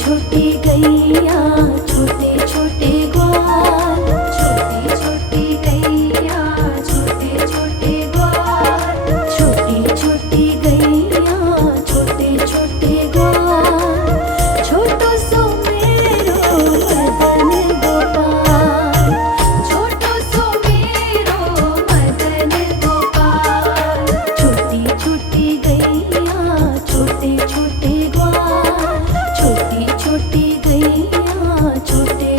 छोटी गैया छोटे छोटे ग्वाल, छोटी छोटी गैया छोटे छोटे ग्वाल, छोटी छोटी गैया छोटे छोटे ग्वाल, छोटो सो मेरो मदन गोपाल, छोटो सो मेरो मदन गोपाल, छोटी छोटी गैया छोटे छोटे ग्वाल, छोटी छोटी गैया छोटे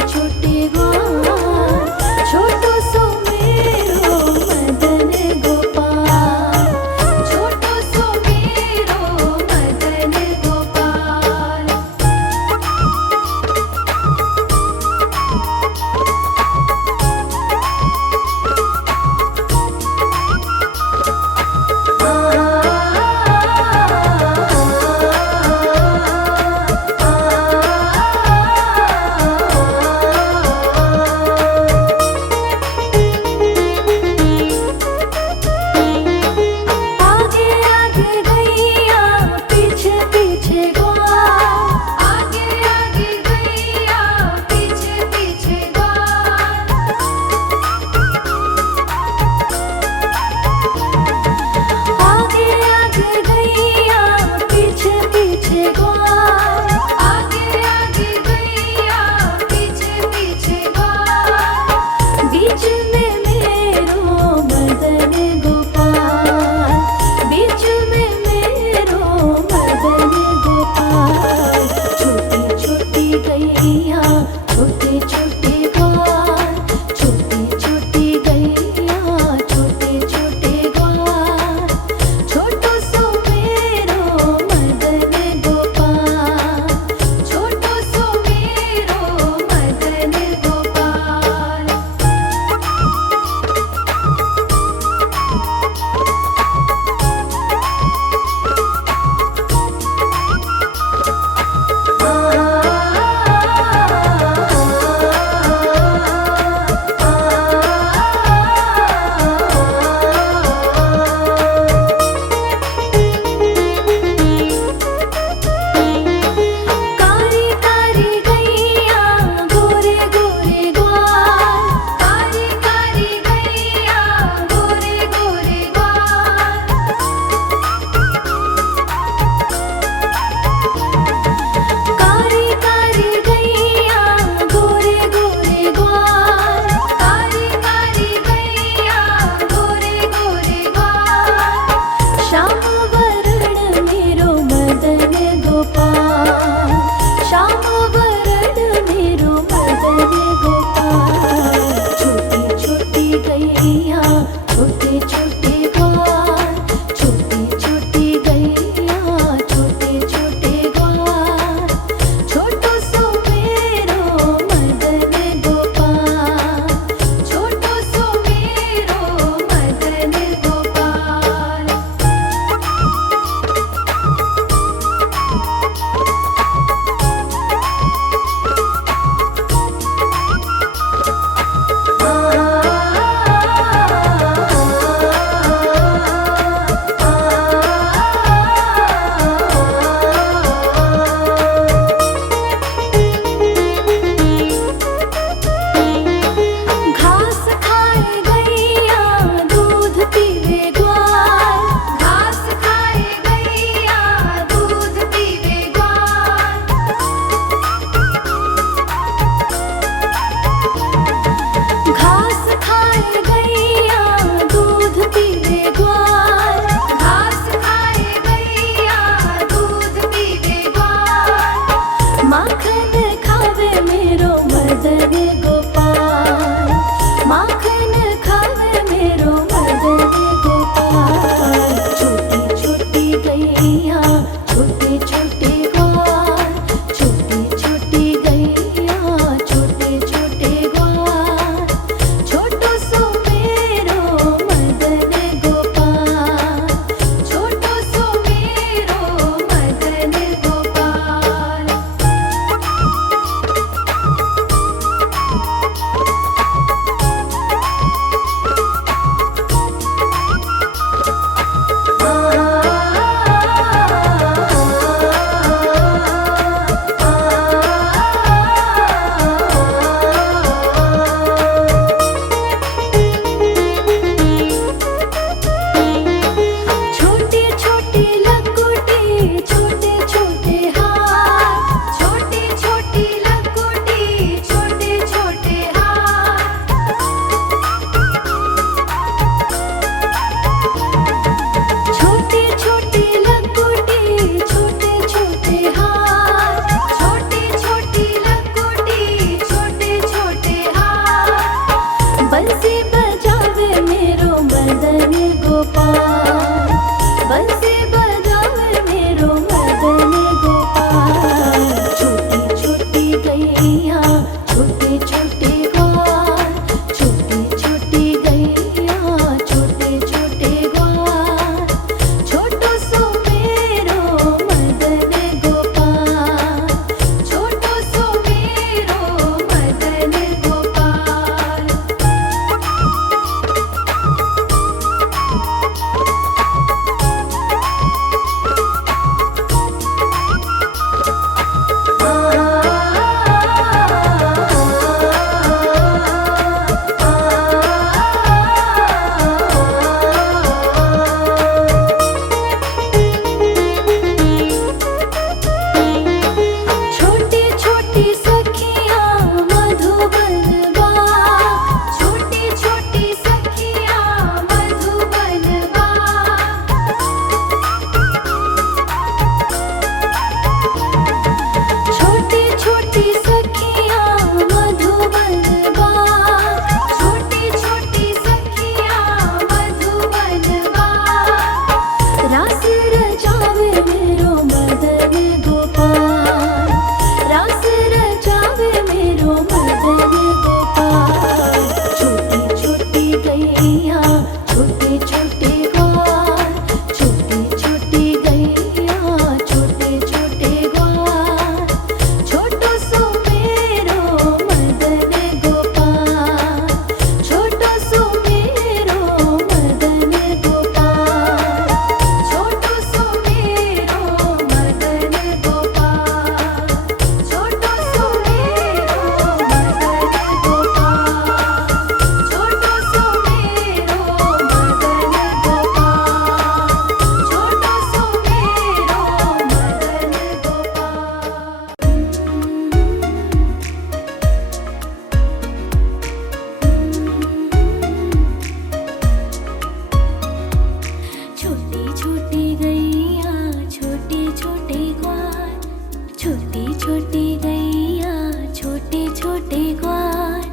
छोटी छोटी गैया छोटे छोटे ग्वाल,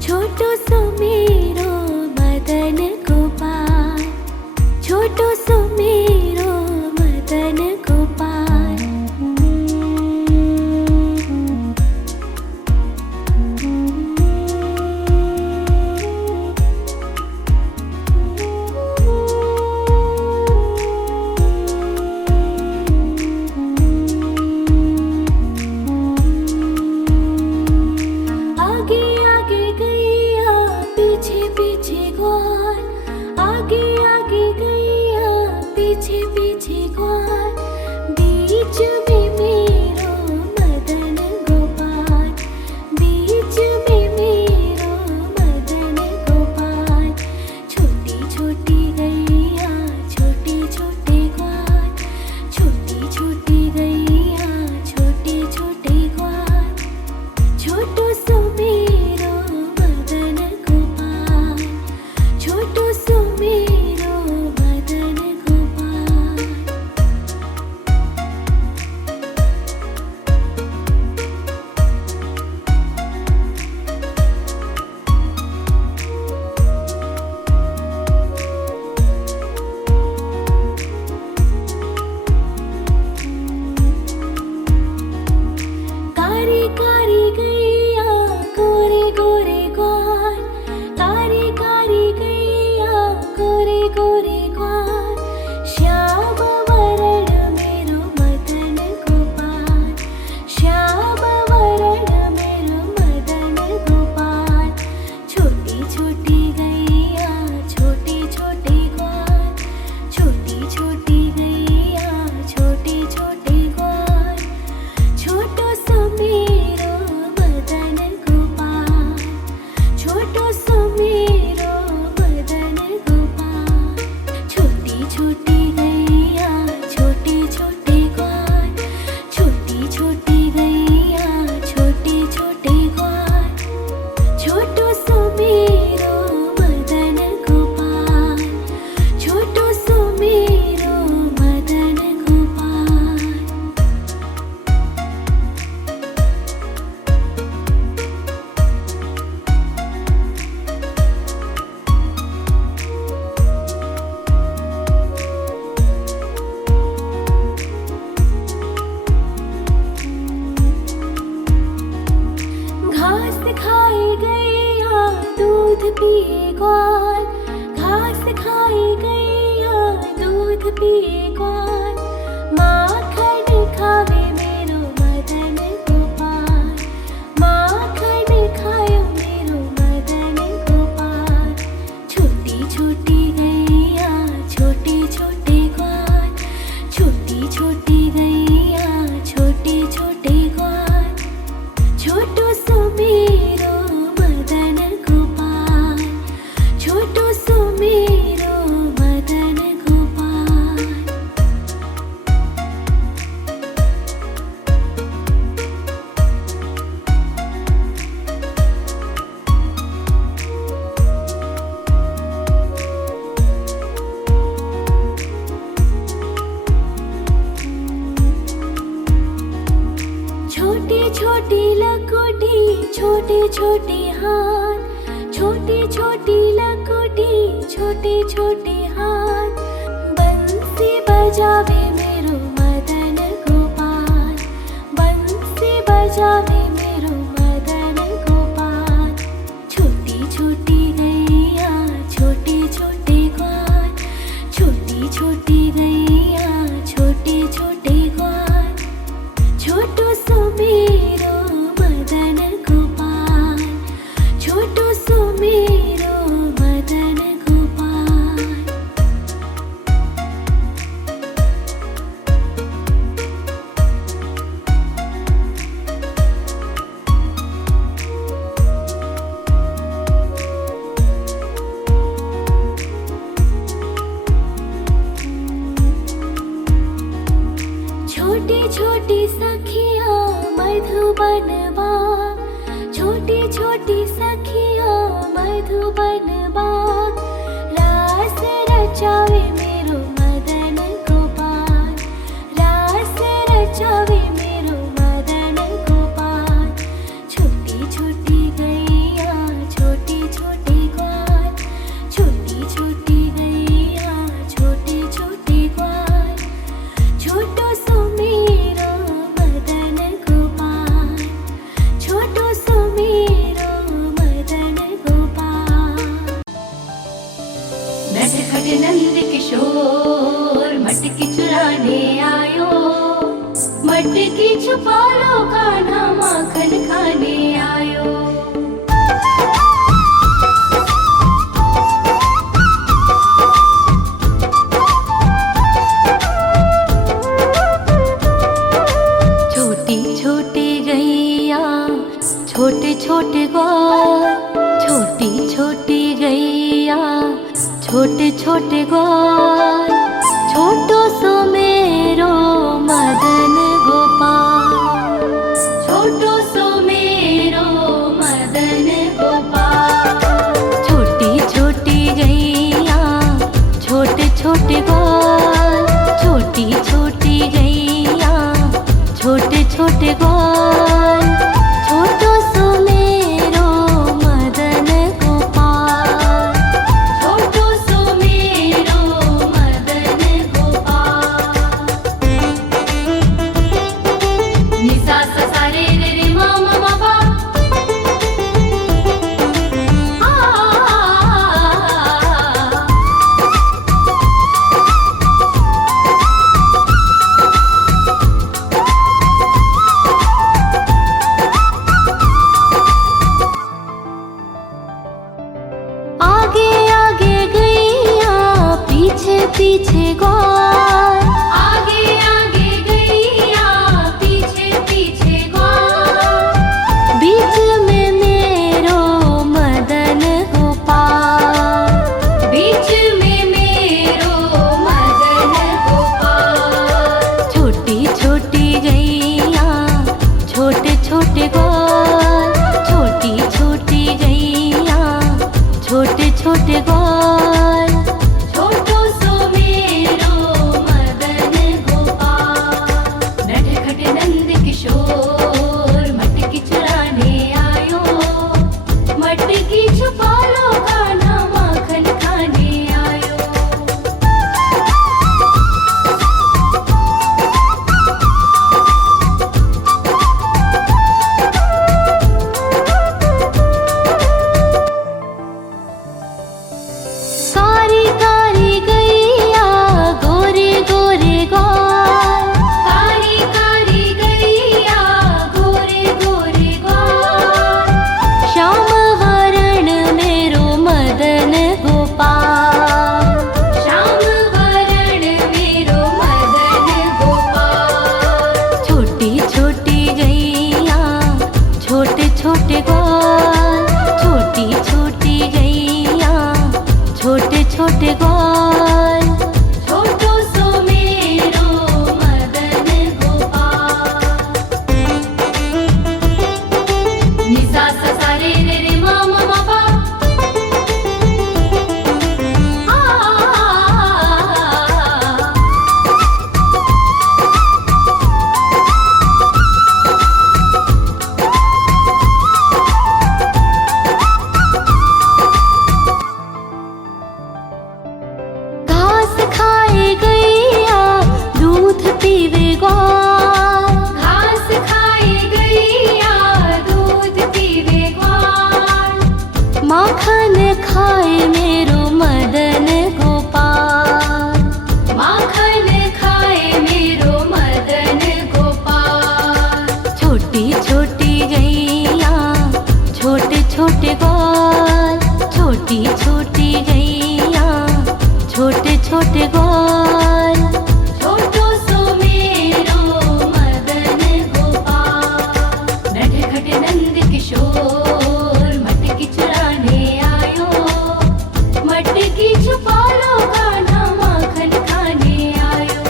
छोटो सो मेरो मदन गोपाल, छोटो सो मेरो मदन गोपाल। आगे आगे गैया पीछे पीछे ग्वाल, आगे आगे गैया पीछे पीछे ग्वाल, बीच में मेरो मदन गोपाल, बीच में मेरो मदन गोपाल। छोटी छोटी गैया छोटे छोटे ग्वाल, छोटी छोटी गैया छोटे छोटे ग्वाल, छोटो सो मेरो मदन गोपाल, छोटो सो मेरो मदन गोपाल। कारी कारी गैया गोरे गोरे ग्वाल, कारी कारी गैया गोरे गोरे ग्वाल, श्याम वरण मेरो मदन गोपाल, श्याम वरण मेरो मदन गोपाल। छोटी छोटी गैया छोटे छोटे ग्वाल, छोटी छोटी गैया छोटे छोटे ग्वाल, छोटो सो मेरो मदन गोपाल, छोटो सो मेरो मदन गोपाल। छोटी छोटी गैया छोटे छोटे ग्वाल, छोटी छोटी गैया छोटे छोटे ग्वाल, छोटो सो मेरो मदन गोपाल, छोटो सो मेरो मदन गोपाल। घास खाए गैया दूध पिए ग्वाल, घास खाए गैया दूध पिए ग्वाल, माखन खावे मेरो मदन गोपाल, माखन खायो मेरो मदन गोपाल। छोटी छोटी गैया छोटे छोटे ग्वाल, छोटी छोटी गैया छोटे छोटे ग्वाल, छोटो सो मेरो मदन गोपाल, छोटो सो मेरो मदन गोपाल। छोटी छोटी लकोटी छोटे छोटे हाथ, छोटी छोटी लकोटी छोटे छोटे हाथ, बंसी बजावे मेरो मदन गोपाल, बंसी बजावे मेरो मदन गोपाल। छोटी छोटी गैया छोटे छोटे ग्वाल, छोटी छोटी गैया छोटे छोटे ग्वाल, छोटो सो मेरो मदन गोपाल, छोटो सो मेरो मदन गोपाल। छोटी छोटी सखिया मधुबन बाग, छोटी छोटी सखिया मधुबन बाग, रास रचावे मेरो मदन गोपाल, रास रचावे मेरो छोटी छोटी गैया छोटे छोटे ग्वाल, छोटी छोटी गैया छोटे छोटे ग्वाल, छोटो सो मेरो मदन गोपाल, छोटो सो मेरो मदन गोपाल। छोटी छोटी गैया छोटे छोटे ग्वाल, छोटी छोटी गैया छोटे छोटे ग्वाल, छोटो सो मेरो मदन गोपाल, छोटो सो मेरो मदन गोपाल। नि सा सा सा रे रे रे मा मा मा पा, आगे आगे गैया पीछे पीछे ग्वाल, आगे आगे गैया पीछे पीछे ग्वाल, बीच में मेरो मदन गोपाल, बीच में मेरो मदन गोपाल। छोटी छोटी गैया छोटे छोटे ग्वाल, छोटी छोटी गैया छोटे छोटे ग्वाल, छोटो सो मेरो मदन गोपाल। नटखट नंद किशोर मटकी चुराने आयो, मटकी छुपा लो कान्हा माखन खाने आयो। कारी कारी गैया गोरे गोरे ग्वाल, कारी कारी गैया गोरे गोरे ग्वाल, श्याम वरण मेरो मदन गोपाल, श्याम वरण मेरो मदन गोपाल। छोटी छोटी गैया छोटे छोटे ग्वाल, छोटी छोटी गैया छोटे छोटे ग्वाल, छोटो सो मेरो मदन गोपाल। नि सा सा सा रे रे रे मा मा मा पा, घास खाए गैया दूध पीवे ग्वाल, घास खाए गैया दूध पीवे ग्वाल, माखन खाए मेरो मदन गोपाल, माखन खाए मेरो मदन गोपाल। छोटी छोटी गैया छोटे छोटे ग्वाल, छोटी छोटी गैया छोटे छोटे ग्वाल, छोटो सो मेरो मदन गोपाल। नटखट नंद किशोर मटकी चुराने आयो, मटकी छुपा लो कान्हा माखन खाने आयो।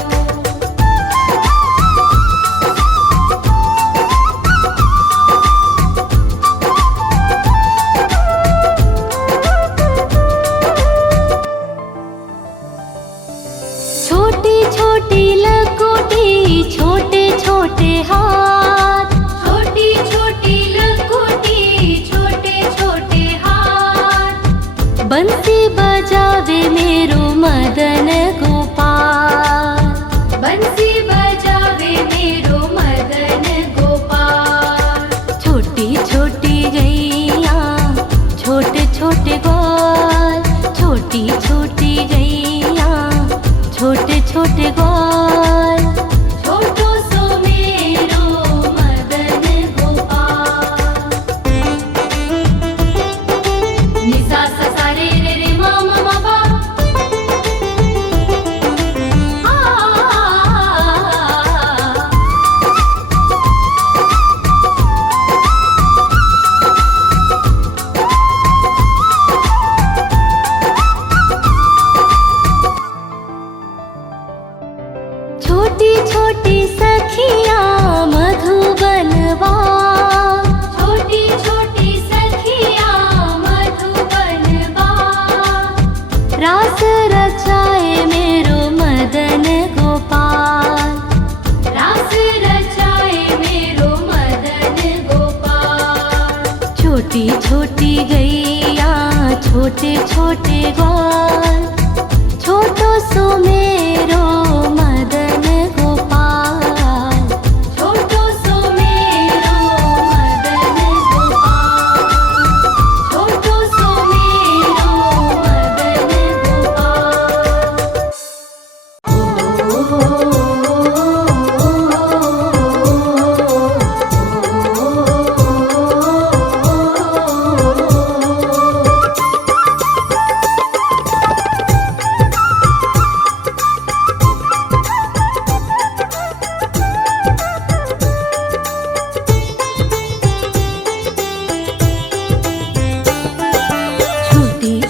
छोटी छोटी लकोटी छोटे छोटे हाथ, छोटी छोटी लकोटी छोटे छोटे हाथ, बंसी बजावे मेरो मदन गोपाल, बंसी बजावे मेरो मदन गोपाल। छोटी छोटी गैया छोटे छोटे ग्वाल, छोटी छोटी गैया छोटे छोटे ग्वाल, छोटो सो मेरो मदन गोपाल। नि सा सा सा रे रे रे मा मा मा पा, छोटी गैया छोटे छोटे ग्वाल, छोटो सो मेरो मदन गोपाल, छोटो सो मेरो मदन गोपाल, छोटो सो मेरो मदन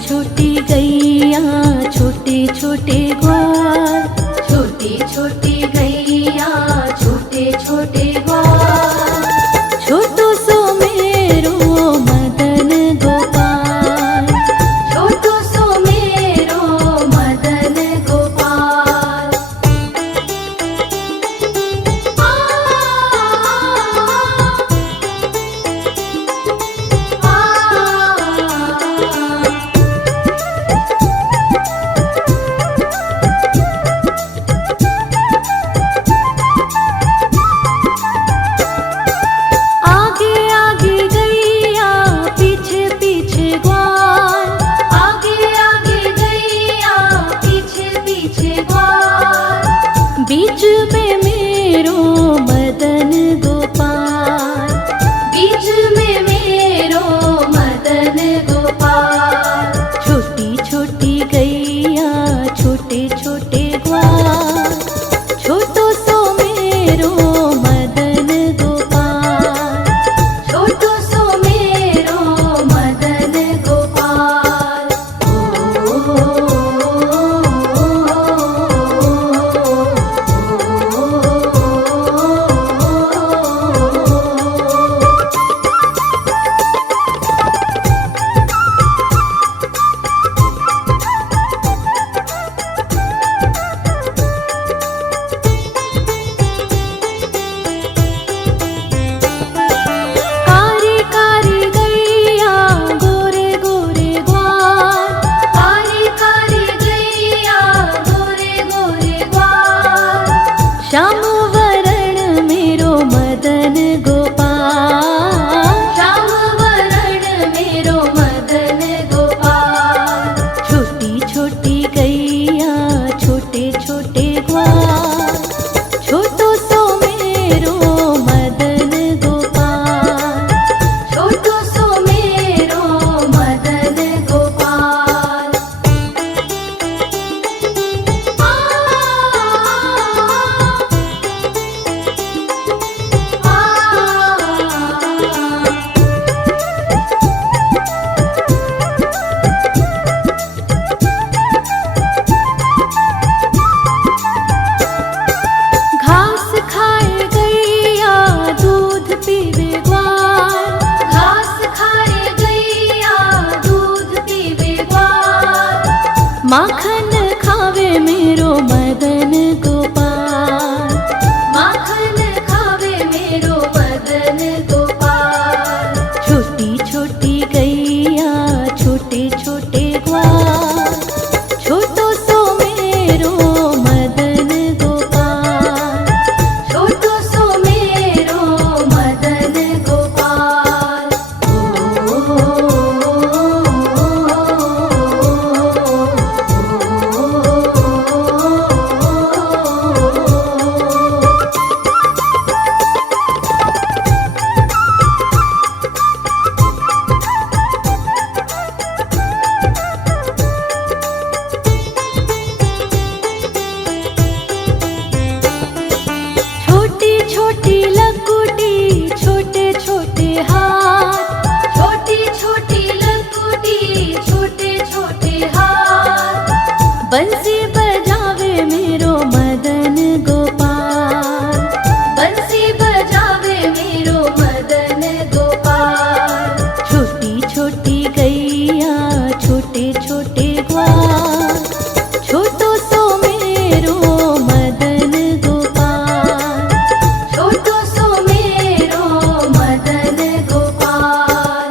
छोटी गैया छोटे छोटे ग्वाल, छोटी छोटी गैया छोटे छोटे ग्वाल, छोटो सो मेरो मदन गोपाल, छोटो सो मेरो मदन गोपाल। आगे आगे गैया पीछे पीछे ग्वाल, आगे आगे गैया पीछे पीछे ग्वाल, बीच में मेरो मदन गोपाल, बीच में मेरो मदन गोपाल। छोटी छोटी गैया छोटे छोटे ग्वाल, छोटो सो मेरो मदन गोपाल, छोटो सो मेरो मदन गोपाल। कारी कारी गैया गोरे गोरे ग्वाल, कारी कारी गैया गोरे गोरे ग्वाल, श्याम वरण मेरो मदन गोपाल, श्याम वरण मेरो मदन गोपाल। छोटी छोटी गैया छोटे छोटे ग्वाल, छोटो सो मेरो मदन गोपाल, छोटो सो मेरो मदन गोपाल। घास खाए गैया दूध पीवे ग्वाल, घास खाए गैया दूध पीवे ग्वाल, माखन खावे मेरो मदन गोपाल, माखन खावे मेरो मदन गोपाल। छोटी छोटी गैया छोटे छोटे ग्वाल, छोटो सो मेरो मदन गोपाल, छोटो सो मेरो मदन गोपाल। छोटी छोटी लकुटी छोटे छोटे हाथ, छोटी छोटी लकुटी छोटे छोटे हाथ, बंसी बजावे मेरो मदन गोपाल, बंसी बजावे मेरो मदन गोपाल। छोटी छोटी गैया छोटे छोटे ग्वाल, छोटो सो मेरो मदन गोपाल, छोटो सो मेरो मदन गोपाल।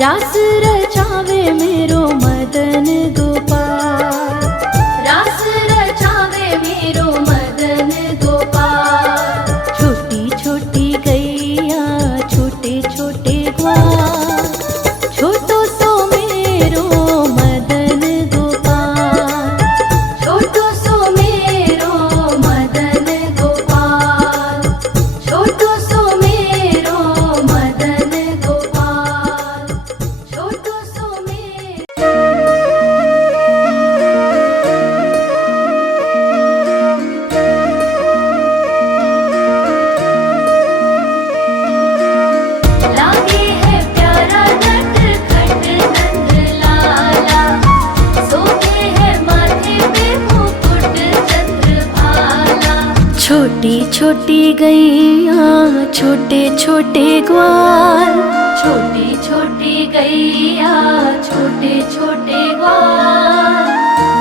रास रचावे मेरो मदन गोपाल, रास रचावे मेरो मदन गोपाल। छोटी छोटी गैया छोटे छोटे ग्वाल, छोटो सो मेरो मदन गोपाल, छोटो सो मेरो मदन गोपाल, छोटो सो मेरो मदन गोपाल, छोटो सो मेरो। लागे है प्यारा नटखट नंद लाला, सोते है माथे पे मुकुट चंद्रभाला। छोटी छोटी गैया छोटे छोटे ग्वाल, छोटी छोटी गैया छोटे छोटे ग्वाल,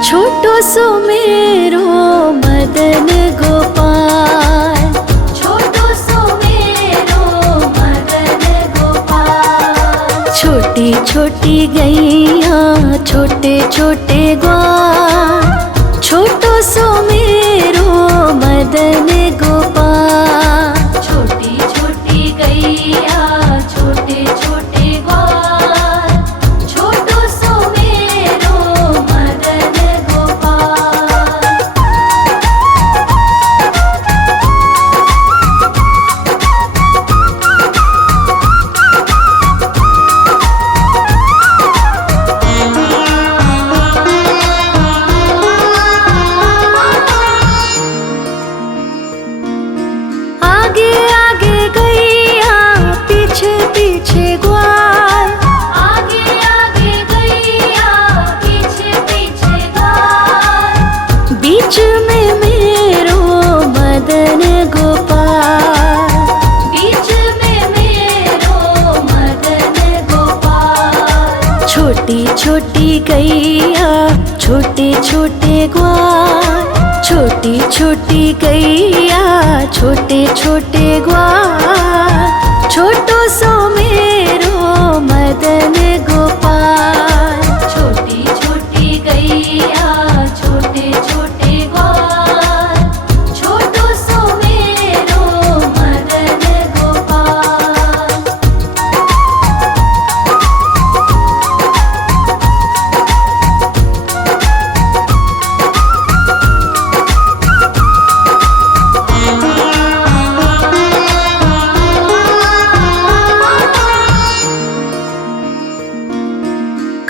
छोटो सो मेरो मदन गोपाल, छोटो सो मेरो मदन गोपाल। छोटी छोटी गैया छोटे छोटे ग्वाल, छोटो सो मेरो मदन गोपाल। छोटी छोटी गैया छोटे छोटे ग्वाल, छोटो सो मेरो मदन गोपाल। आगे आगे गैया पीछे पीछे ग्वाल, आगे आगे गैया पीछे पीछे ग्वाल। बीच में मेरो मदन गोपाल, बीच में मेरो मदन गोपाल। छोटी छोटी गैया छोटे छोटे ग्वाल, छोटी छोटी गैया छोटे छोटे ग्वाल, छोटो सो मेरो मदन गोपाल। छोटी छोटी गैया छोटे छोटे ग्वाल, छोटो सो मेरो मदन गोपाल।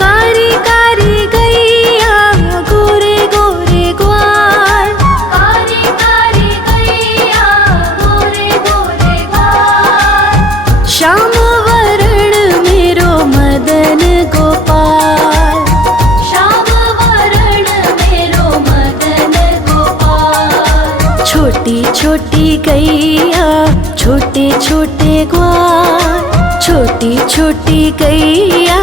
कारी कारी गैया गोरे गोरे ग्वाल, कारी कारी गैया गोरे गोरे ग्वाल। श्याम वरण मेरो मदन गोपाल, श्याम वरण मेरो मदन गोपाल। छोटी छोटी गैया छोटे छोटे ग्वाल, छोटी छोटी गैया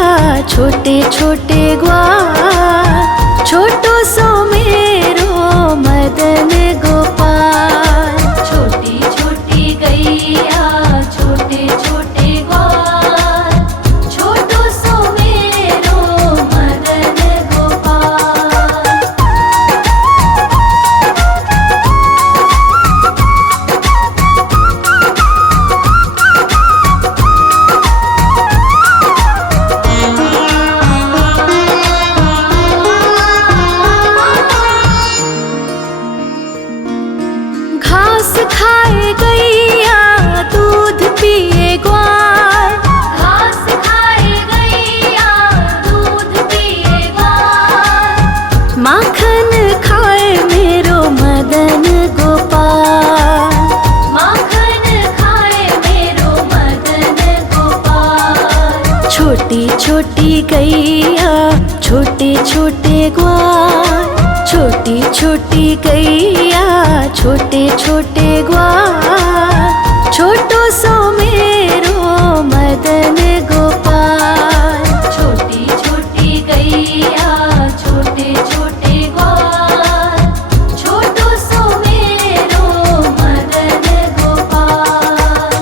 छोटे छोटे ग्वाल, छोटो सो मेरो मदन गोपाल। छोटी छोटी गैया छोटे छोटे ग्वाल, छोटो सो मेरो मदन गोपाल। घास खाए गैया दूध पिए ग्वाल, घास खाए गैया दूध पिए ग्वाल। माखन खाए मेरो मदन गोपाल, माखन खाए मेरो मदन गोपाल। छोटी छोटी गैया छोटे छोटे ग्वाल, छोटी छोटी गैया छोटे छोटे ग्वाल, छोटो सो मेरो मदन गोपाल। छोटी छोटी गैया छोटे छोटे ग्वाल, छोटो सो मेरो मदन गोपाल।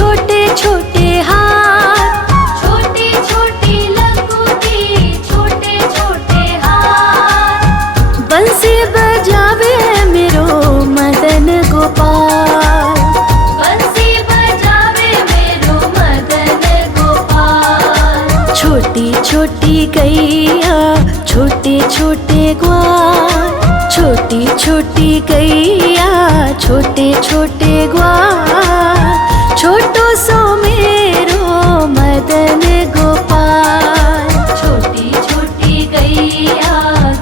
छोटे छोटे हाथ, छोटी छोटी लघुटी, छोटे छोटे हाथ। बंसी बजावे मेरो मदन गोपाल, बंसी बजावे मेरो मदन गोपाल। छोटी छोटी गैया छोटे छोटे ग्वाल, छोटी छोटी गैया छोटे छोटे ग्वाल। छोटो सो मेरो मदन गोपाल, छोटी छोटी गैया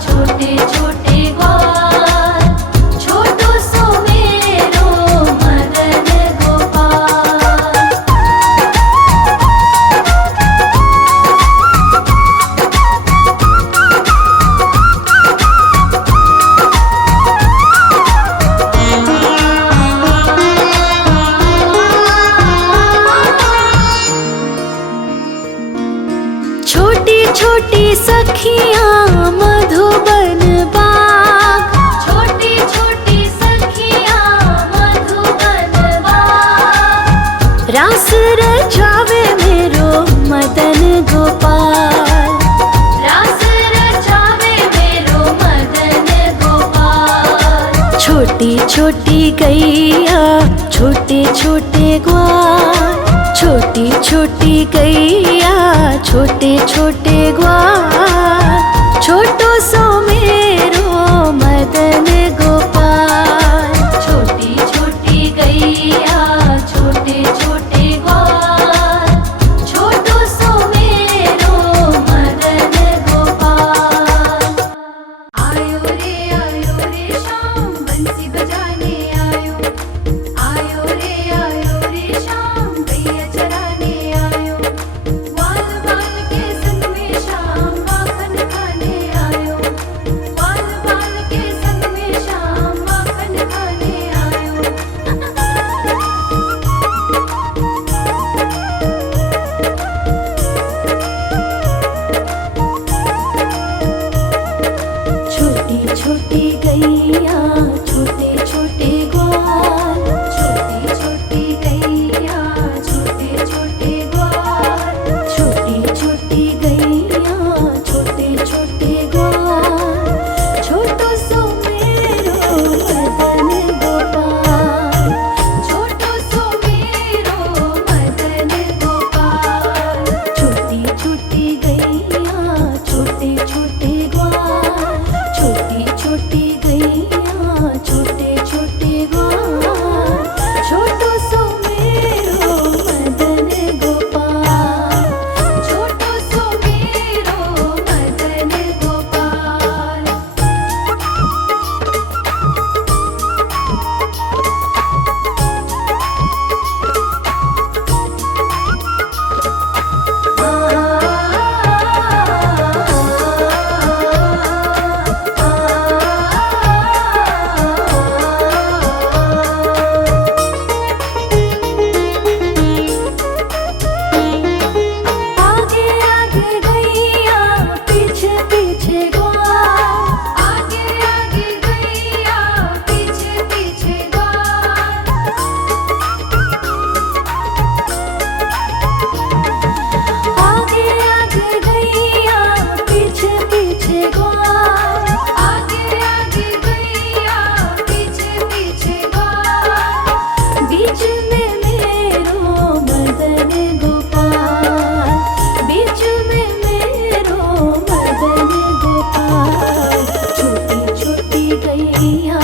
छोटे छोटे ग्वाल। छोटो सो मेरो मदन गोपाल। छोटी छोटी सखियाँ मधुबन बाग, छोटी छोटी सखियाँ मधुबन बाग। रास रचावे मेरो मदन गोपाल, रास रचावे मेरो मदन गोपाल। छोटी छोटी गैया छोटे छोटे ग्वाल, छोटी छोटी गैया छोटे छोटे ग्वाल। छोटो सो मेरो मदन गोपाल, छोटी छोटी गैया छोटे छोटे ग्वाल। छोटो सो मेरो मदन गोपाल। आयो रे शाम बंसी बजाने आयो। आयो रे शाम गैया चराने आयो। ग्वाल बाल के संग में शाम माखन खाने आयो। ग्वाल बाल के संग में शाम माखन खाने आयो। छोटी छोटी गैया छोटे छोटे ग्वाल, छोटी छोटी गैया छोटे छोटे ग्वाल। छोटी छोटी गैया छोटे छोटे ग्वाल। छोटो सो मेरो मदन गोपाल, छोटो सो मेरो मदन गोपाल। छोटी छोटी गैया छोटे छोटे ग्वाल, छोटी छोटी गैया छोटे छोटे ग्वाल। छोटो सो मेरो मदन गोपाल, छोटो सो मेरो मदन गोपाल। आगे आगे गैया पीछे पीछे ग्वाल, आगे आगे गैया पीछे पीछे ग्वाल। आगे आगे गैया पीछे पीछे ग्वाल। आगे आगे गैया पीछे पीछे ग्वाल। बीच में मेरो मदन गोपाल, बीच में मेरो मदन गोपाल। छोटी छोटी गैया